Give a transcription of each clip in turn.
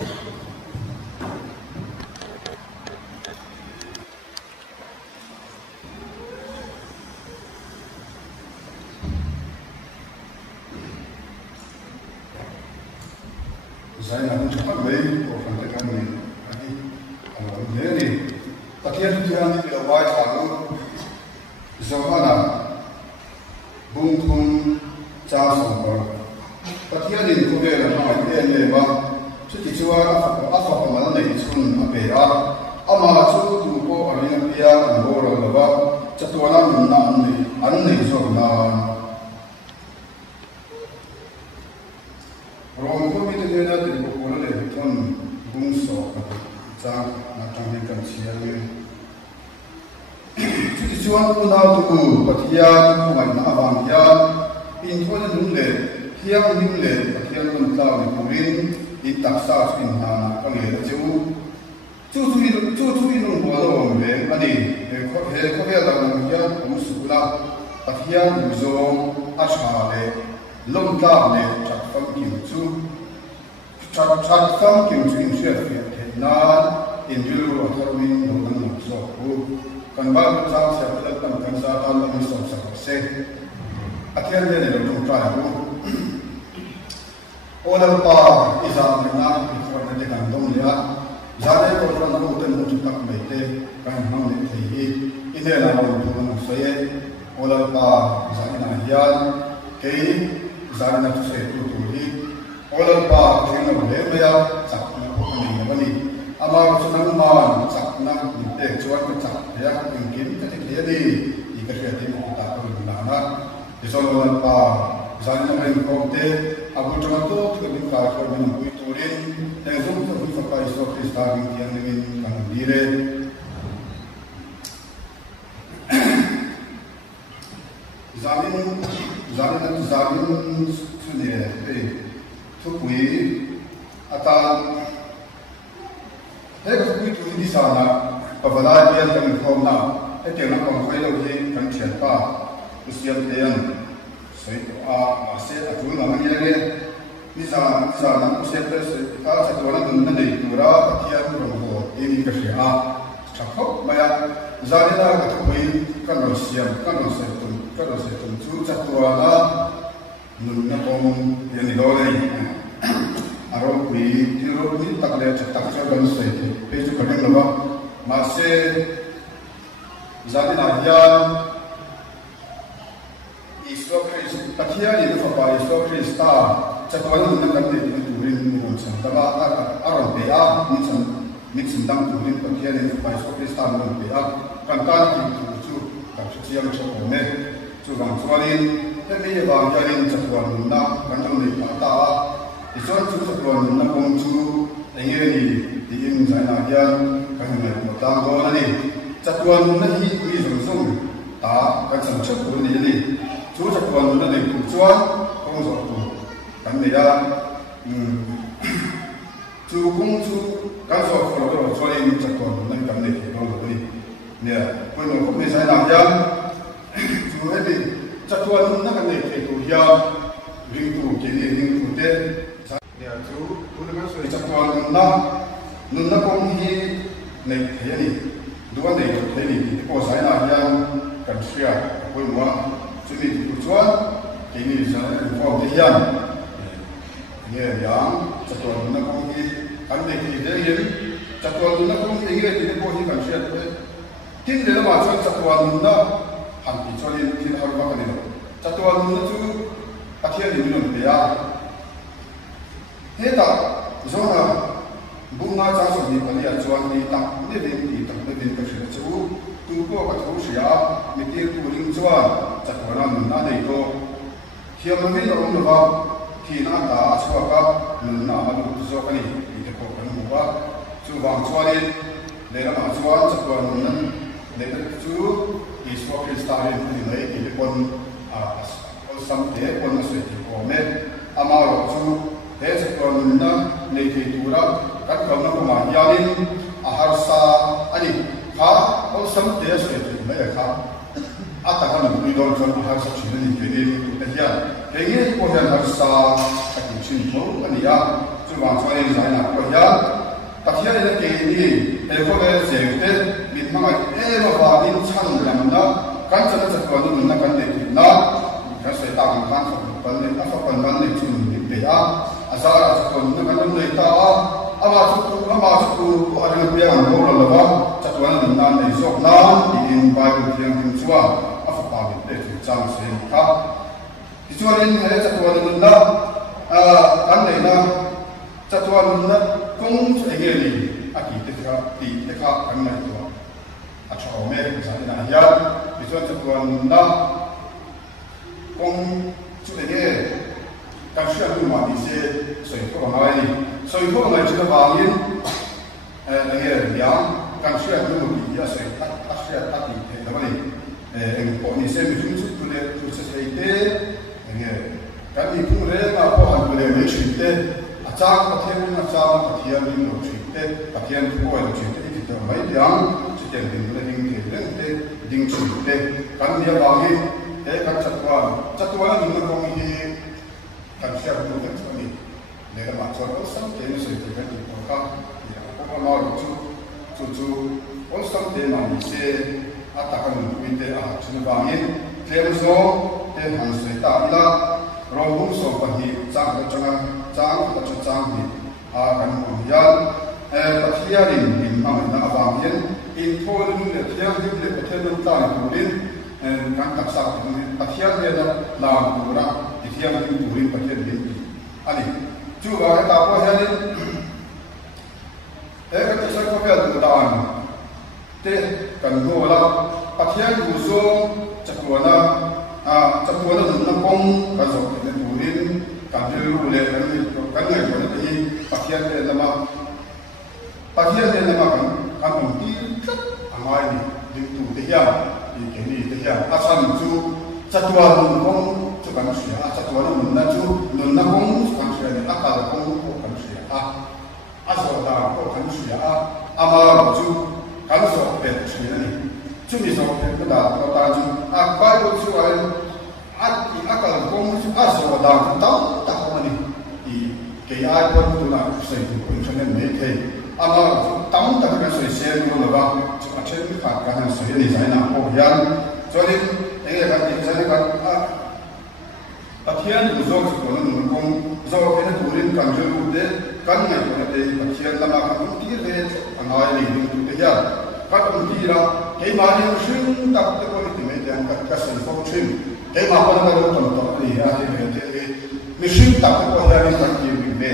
Saya nak cakap baik, orang cakap baik. Kalau ni, takian tu yang ni dia buat halu, zaman bungkun cah sambal. Takian ni tu dia nak dia ni bah, cuci cuci apa pemalan ni sun apa ya? Ama cuci tu ko alina dia angor laba, catualan ni zaman. Orang tu itu dia nak dibuat oleh tuan bungsu, cak macam ni kan siapa ni. Jadi tuan pun nak tu patian, bukan nak abang dia. Intuan ni hiang ni patian pun tahu ni purin, itaksa pindah nak kali jauh. Cucu ini buat orang ni, ani, kau dia dalam dia musuhlah patian buzong asal lomtar ni cak fam kim chu cak fam kim chu in share nan in dulu atau min dengan so kan bal cak siapa datang kan sa tal ni so se akhirnya ni dulu try aku orang pa izam na itu dengan dom dia jadi orang tu dan tu tak mete kan hang ni thi ini lah orang tu nak saya orang pa izam na hian kei Zara nak saya tutupi, orang pak kena boleh bayar, cak nak bukan ni. Amal senang man, cak nak minta cuan cak dia mungkin ketika dia jika dia mau tak perlu mana. Jadi orang pak, Zara nak main komte, abu cuma tu kita kalau minum kuih turin, yang zoom tu kita pakai stok kristal yang dengan kang dire. Zalim sini, tu kui, atau kui tu di sana, apabila dia yang kena, dia nak kongkoi lagi kan siapa, usia dia, saya masih aku nama dia di sana usia dia, kalau satu orang mengenai dura, dia berumur ini kerja, cakap banyak, zalim lah kui kan usia, kan saya tu satu orang nunnya pun yang diloleh, arok bi, tirok ni tak ada cetak cetak saya tu, peju kadang lepas masih jadi najian, Isokris, pakai ini apa Isokris ta, cakap orang nak kata itu turin macam, tapi arok bea, mixing dang turin pakai ini apa Isokris ta orang bea, kan itu siang cakap ni. Bang Suarin, tapi bang Jarin cakap nak kantor ni kata, isu cakap nak kongsu, ingin di ini saya najian, kan ni mutang kau ni, cakap nak ini langsung, tak kan cakap ni, cakap nak ni kucuan, kongsu tu, kan ni ya, kongsu kan kalau Suarin cakap nak kan ni kalau ni ya, pun ni saya najian. Jadi, catuan nak ni itu dia ringtu kini ringtu deh. Ya tu, punya so catuan nak konghi naik ni, dua naik ni. Kalau saya nak yang kan siapa, punya sini catuan kini saya inform dia yang, yang catuan nak konghi kan naik dia ni, catuan nak konghi ini konghi kan siapa. Kini dia macam catuan nak hampir soalnya kita harus makan itu. Satu orang itu akhirnya diminum dia. Heta, zona bunga casu ni pada acuan ni tak ni kerja tu apa tu siapa mikir tu ring cuan satu orang mana itu dia mungkin orang lupa kina dah suaka mana ada tu suaka ni kita kau kan lupa cuan cuan ni dalam acuan satu orang mana tu Iswa kristalin ni lagi kita pun sampai pun masih dikomen amal tu sesuatu mana nekitura kan kalau pemahaman aharsa ani ha sampai sesuatu mereka atakan bidon kan aharsa sini jadi dia kaya pun aharsa akan sini pun ani ya tu วางช่วยใจหนักกว่ายันปัจจัยในเกณฑ์นี้เอกเวเสียงเต้บินมามาว่าดินชั้นลำนะการจะจัดการนู่นนั่นกันเด็กนะการใส่ตามการฝึกปันเนี่ยฝึกปันมันเนี่ยชุนเดียอาสาจัดการนู่นกันเลยตาอามาสุกุอะไรเพียงโง่ละว่าจัดการนู่นนั่นในโลกนั้นอินไปดูเพียงถึงชัวอาฝึกปาบิดเด็กจังเสียงครับที่ชัวนี่ให้จัดการนู่นนะอันไหนนะจัดการนู่นนะคงจะเงี้ยนี่อากิเด็กครับตีเด็กครับกันไหนตัวอาชอบแม่ภาษาเนี่ยยาที่ชัวจัดการนู่นนะคงจะเงี้ยการเชื่อมมาที่เสียส่วนพวกเราเนี่ยส่วนพวกเราจะวางยินเงี้ยอย่างการเชื่อมมาที่จะส่วนทัศเชื่อทัศน์ที่ทำอะไรพวกนี้เสียมีจุดเลยจุดเสียเต้เงี้ยการมีผู้เล่นมาพวกอันผู้เล่นไม่ชินเต้อาจารย์ประเทศนี้อาจารย์ประเทศนี้เราชินเต้ประเทศทุกคนเราชินเต้ที่ทำไม่ได้ยังจะเดินเรื่องดิ่งเรื่องเต้ดิ่งชินเต้การมีวางยินการจัดการนี่มันคงมีการเชื่อมโยงกันตรงนี้เดี๋ยวมาชวนเราสังเกตสิ่งที่เป็นตัวข้าพวกเราจู่เราสังเกตมันเสียอัตราการวิเดอาชนบางยินเทเลโซเทหันเสตาอีละเราบุญส่งไปที่จ้างก็จ้างนี่กันหมดยันปัทยาลินมันน่าบางยินอินโทรลินเทียมที่ประเทศนู้นต่างกันลินการตักสักปัทยาเนี่ยนะลาวกุระที่ที่มันอยู่ริมประเทศนี้อันนี้จู่ว่าให้ตาพ่อเห็นก็จะใช้ข้อพิจารณาเตะกันโง่ละปัทยาอยู่โซจักรวาลหนึ่งนักกงกันสองเป็นอยู่ริมการเรียนรู้เลยกันเงินคนที่ปัทยาเนี่ยนะมากันผมที่ทำไมนี่ดึงตัวเดียวที่เก่งนี่เดียวอาศัยจู่จัตุวาลกงจุกันเสียจัตุวาลนุนนักกงจุกันเสียเนี่ยอากาศกงจุกันเสียอาสวดาจุกันเสียอามาจู่กันสอบเป็นเสียนี่จู่มีสอบเป็นก็ได้ก็ตาจู่ไปจู่อะไรอากาศกงอาสวดาตั้งมันนี่เกี่ยคนตัวนั้นใส่ถุงคนฉันไม่เคยอามาตั้งกันใส่เสียอยู่แล้วว่าจุกันเสียไม่ขาดกันเสียนี่ใช่นะพวกยันจนนี่kan jadi kan Patian uzok sekolah nungkong uzok ini turin kan jauh deh kan nggak pernah deh patian lama kan mungkin deh angai ini itu dia kan mungkin lah kayak mana musim tak terkau itu media kan kasih musim kayak apa yang kalau contoh ini ya ini musim tak terkau hari kan ini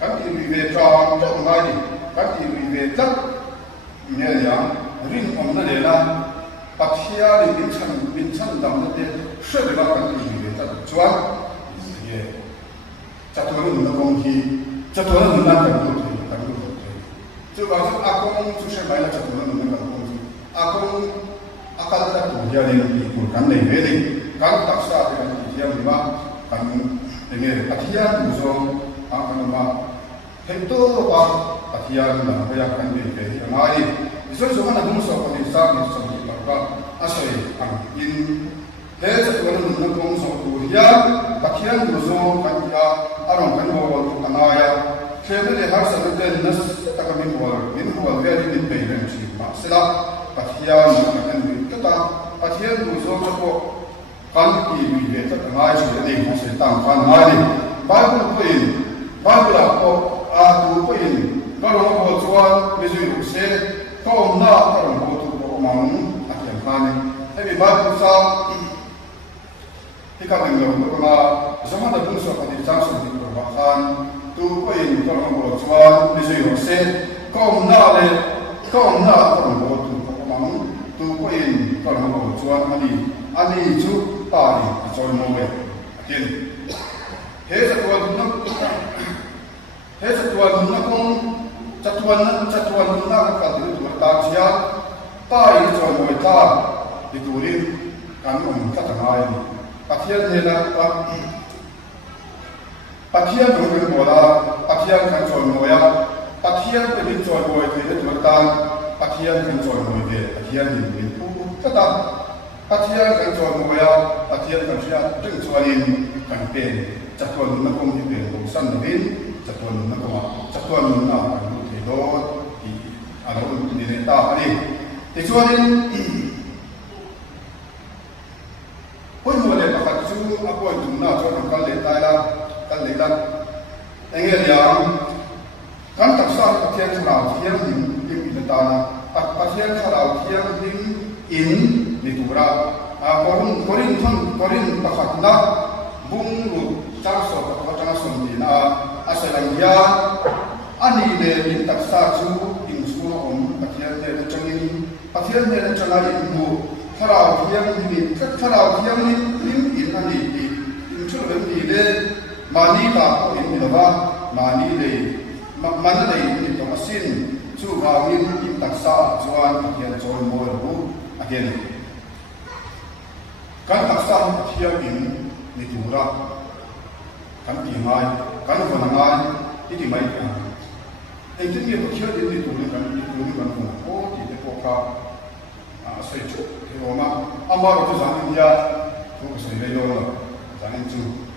kan ini cawan cawan lagi kan ini tak ini yang ring omna deh lahปัทยาลิบินชันดำนั่นเองเชื่อได้ว่ากันที่มีแต่จวนจัตุวาลนุนกงฮีจัตุวาลนุนนั่นกันดูที่กันดูที่จู่ว่าอากงจู่เชื่อไหมล่ะจัตุวาลนุนกันกงฮีอากงอาการตัดตัวยาลิบินกันในเวทีการตักษาที่กันที่ยามนี้ว่ากันอย่างปัทยาลุซงอากันว่าเห็นตัวว่าปัทยาลุนพยายามกันในเวทีอะไรส่วนส่วนนั้นมุสลิมคนที่สร้างที่สร้างอาศัยอินเฮ้จัตุวาลนุนกงสองตัวยาปัทยาลุซงกันยาอารมณ์กันวัวกันนายาเชื่อได้หาสัตว์เดินนัสตะกันมินวัวเวรีมินเปย์เรื่องชีวิตสิละปัทยาลุกันมินก็ตาปัทยาลุซงจะพอกันที่มีเวทกันนายชีวิตนี้มันเสียต่างกันนายบาบุลพูดบาบุลพอดูพูดก็ลงหัวตัวไม่ใช่ลูกเสือก็หน้าก็ลงหัวตัวมังให้มีบ้านผู้สร้างที่กำลังลงตัวมาสมัยนั้นผู้สร้างปฏิจจสมบูรณ์ว่าขันตัวก็ยังก็ลงหัวตัวไม่ใช่ลูกเสือก็หน้าเลยก็หน้าก็ลงหัวตัวมังตัวก็ยังก็ลงหัวตัวอันนี้จุดตายจนโมเดลเห็นเฮ้จัตุวาลนุนคงจัตุวาลนุนกันดูตัวตาเชียตายจนโมเดลdi turin kan kata ngai patian ni na patian dulu bola patian kan jual moya patian pergi jual moya itu bertan patian kan jual moya dia patian ni itu kata patian kan jual moya patian kan siapa jualin kan pen chatuan na kong hipen kong san nabin chatuan na kong chatuan na kong hido di ano nilita ani tisuanin pun mo le pakat su ako tuna so ang kalle lang engel yang kan taksa pathian sarau thiam dim itana pathian sarau thiam dim in nitura korin pakat na bung lu takso patanga sondina asalangia ani le in taksa su in su pathian de changin bu Farau yang ini, farau yang ini ani incur ini le mani tak ini lewa mani le mana le ini tomasin cu rawin in taksa cuan akhir cuan moru akhir kan taksa akhir ini diura kan timai kan konangai ini mai kan itu dia akhir ini diura kan oh tidak poka sejuk Roma, amar tu zaman dia, tu kesini leo, zaman tu,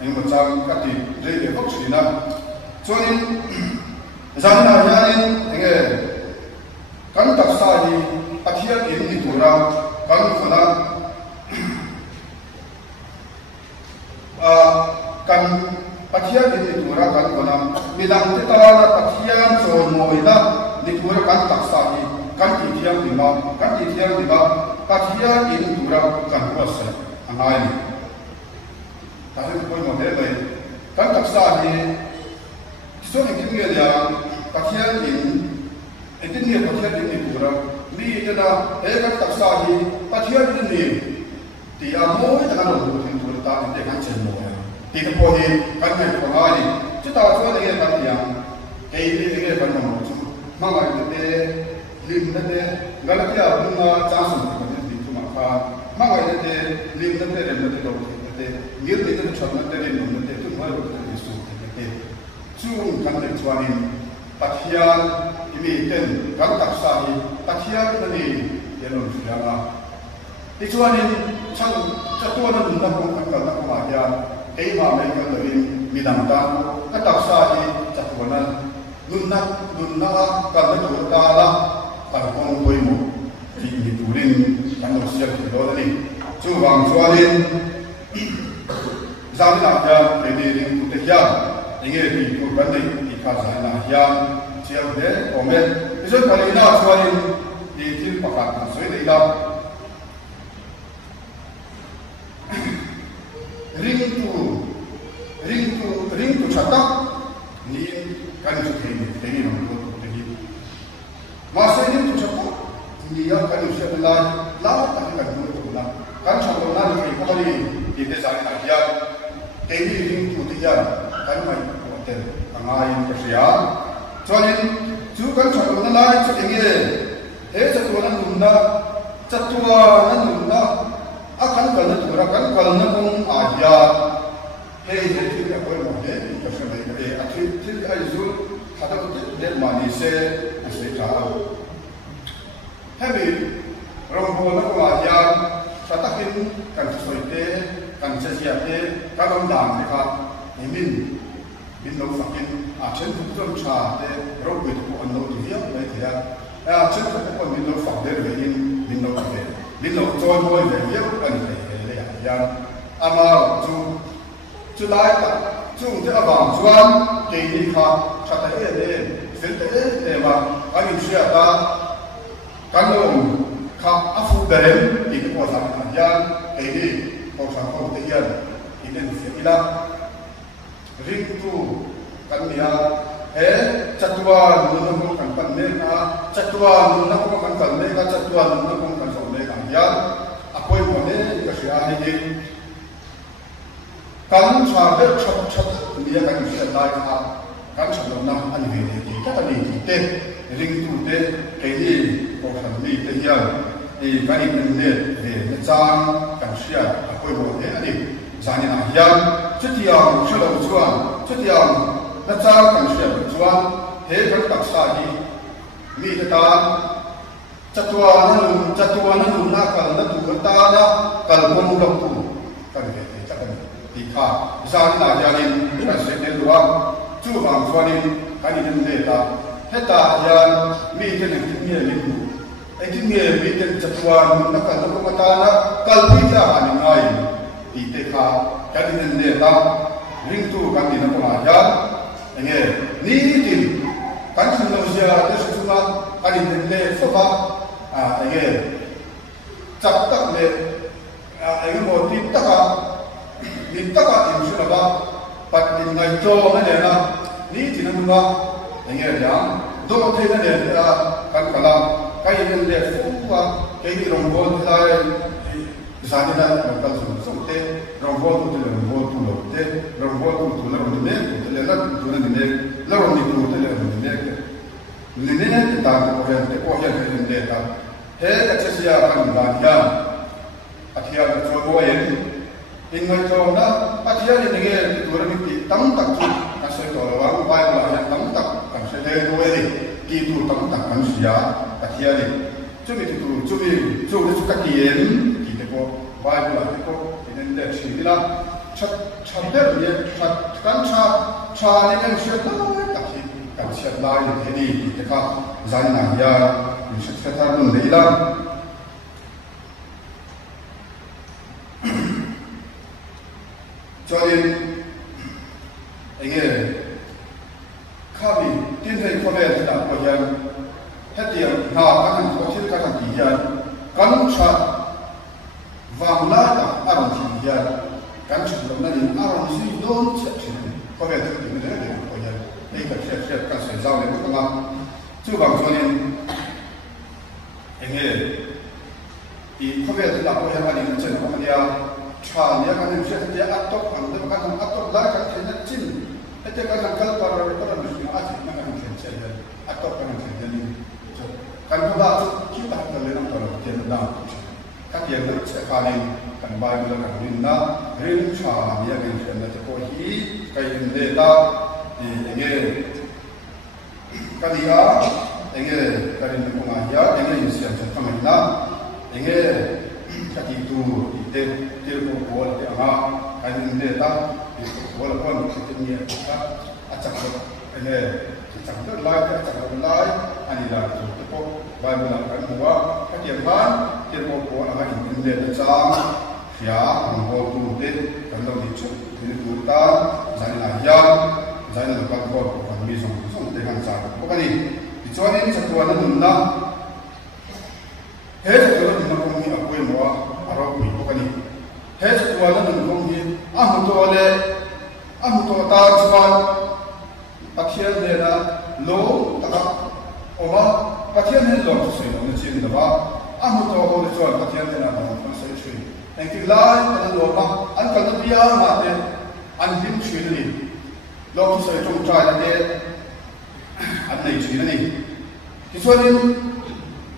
ini macam kati, jadi fokus ni nak, soalnya zaman ada ni, kan tak sah akhir ini tu orang, kan kena, kan akhir ini tu orang kan kena, bilang kita akhir semua ini, ni tu orang kan tak sah kan tiang lima, katia ini turau kan kuasa, angai. Tapi kau model lain, kan tak sah ni, so ini dia katia ini katia ini turau, ni adalah kan tak sah ni, katia ini dia mau dengan orang itu tak dia kan cendol, dia boleh kan yang pengali, kita tahu dia kan yang, kayak ini kan nama tu, mana itu lim nade galatia bunga chasun kan di tu maka mangai nade lim nade rem nade do nade ngir nade chon nade rem nade tu mai ro nade su nade chung kan de chuanin pathian imi ten kan tak sahi pathian nani yenon fianga ti chuanin chang chatuan na kong kan na ko ma ya ei ma mai kan rin midang ta ka tak sahi chatuan nunna kan de tu ta la Kalau kau mau diturin kan harusnya kita ni. Cuba cuarin, zaman ada pendiri kutekia, ingin dikurban ni dikasih nahya, siapa deh, komen. Besok kali ini cuarin di tim pakat, so ini dah ring tu catat ni kan cuci ini nombor. Masa ini tu cepat, dia kan usia belah, tak kan dulu tu belah. Kan contohnya ni kembali di desa Nadia, ini ring tu dia kan mai hotel, angai persiapan. Soalnya juga contohnya lain sebegini, catuan nunda, akan kalau pun aja, tidak boleh macam ni, kerana akhir Azul ada betul manisnya. Tahu, tapi rombongan kewajiban satakin kan sesuai kan sesiapa kan undang mereka min fakin action betul cah rombongan itu pun ando dia dia action itu pun min fakir min join boy dia kan dia amal tu lai tak tu dia abang jual jadi kata dia filter kami siapa kalau afu darem itu pasal kajian ini pasal kajian ini siapa ring tu kan dia catuan menunggu kan mereka catuan menunggu kan mereka catuan menunggu kan mereka dia apa yang boleh dikasih ini kan sampai cat dia kan siapa kan sebelumnya aneh kita ni kita ring tu deh kayak pasal ni dia kan ini macam kan siapa apa yang boleh ni jangan ayam setiap sudah berjuang setiap macam kan siapa berjuang kan tak sah ni kita catuan nakal na tu kata na kalau pun tu kan kita ha zan na janin ka se te luwa chu bang chuanin kan in le ta heta yan mi te ne ti nge lim e ti nge mi te chatwan na ka lo ko ta na kal pi ta ani ngai ti te kha kan in le ta ring tu kan ni na ko ma ya nge ni tin kan chu lo sia te su ma kan in le so ba nge chak tak le ai mo ti ta ka ni ta ka in su na ba pat ni ngai cho na le na ni ti na ma nge ya do te na le ta kan kala kai in le fu wa kai ni rong bol ta zani na kal su so te rong bol tu le rong bol tu lo te rong bol tu la rong ne tu le la tu ne ne la rong ni tu te le rong ne ni ne ta ko te ko ya ne ta he ka sia kan ba ya athia ka cho bo yen in ngai cho na athia ni ne ge tu ra ni tam tak chu ka se to wa ba la ya tam tak kan se le ro ye ki tu tam tak kan sia athia ni chu mi tu chu ka ki yen ki te ko ba la te ko in de chi ni la chat de ye chat kan cha ni ne se ta ta ki kan sia la ni ni te ka zan na ya ni se ta nun de la cho nên anh nghe khá bị tin thấy có vẻ là có dân hết tiền nào các thằng có thiết các thằng kỳ dân cắn chặt vàng lá cả ăn kỳ dân cắn chặt lắm là những ăn gì đốn chặt chặt có vẻ thực tình đấy có dân đây cả chặt cả sợi rau này cũng không chứ bằng cho nên anh nghe thì có vẻ là có dân ăn những chuyện của anh em cha ni kan ni se te atok an de kan atok la kan te chin te kan kal par par ni a ti na kan chen che ya atok kan chen ni kan ba ki ta ka le nam ta te na ka ye ne se ka ni kan ba ni la kan ni na rin cha ni ya gen chen na te ko hi ka yin de ta ni nge ka ni ya nge ka ni ko ma ya nge ni se ta ka na nge ka ti tu te ko ko te anga kan ne ta ko la kon te ni ka achak ko ene achak ko lai ani la to ko ba mu la kan huwa ka ti ban te ko anga in ne ta cha ya ang ho tu te kan lo ni chu ni tu ta zan la ya zan la ka ko kan mi song te kan sa ko ka ni ti cho ni cha tu na nun na he to ni na ko ni a ko mo aro ko ka ni he to na nun ko ni amu to ta chuan pathian ne na lo ta oma pathian ne lo so no ni chin da ba amu to ho le chuan pathian ne na ba ko sai chui en ki lai ta lo ma an ka bia ma te an him chui ni lo ki sai chung trai la te an nei chui ni ki chuan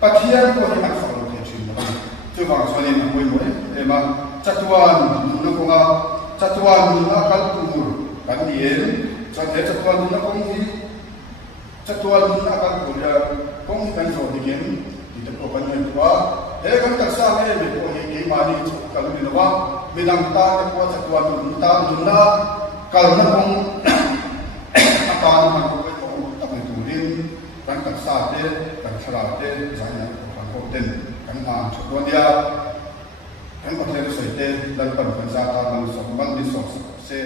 pathian ko ni an fa lo te chui da chu ba chuan ni mo mo e ma chatuan no ko nga chatuan na kal kumur kan ni en chat he chatuan na ko ni chatuan na kal ko ya ko ni kan so ni gen ni te ko kan ni wa he kan ta sa he me ko he ke ma ni kal ni wa me dang ta ko chatuan ta na kal na ko ta na ko ko ta ko tu rin kan ta sa te kan chara te za na ko ten kan ma chatuan ya kan ko te so te dan pan kan za ta man so man ni so se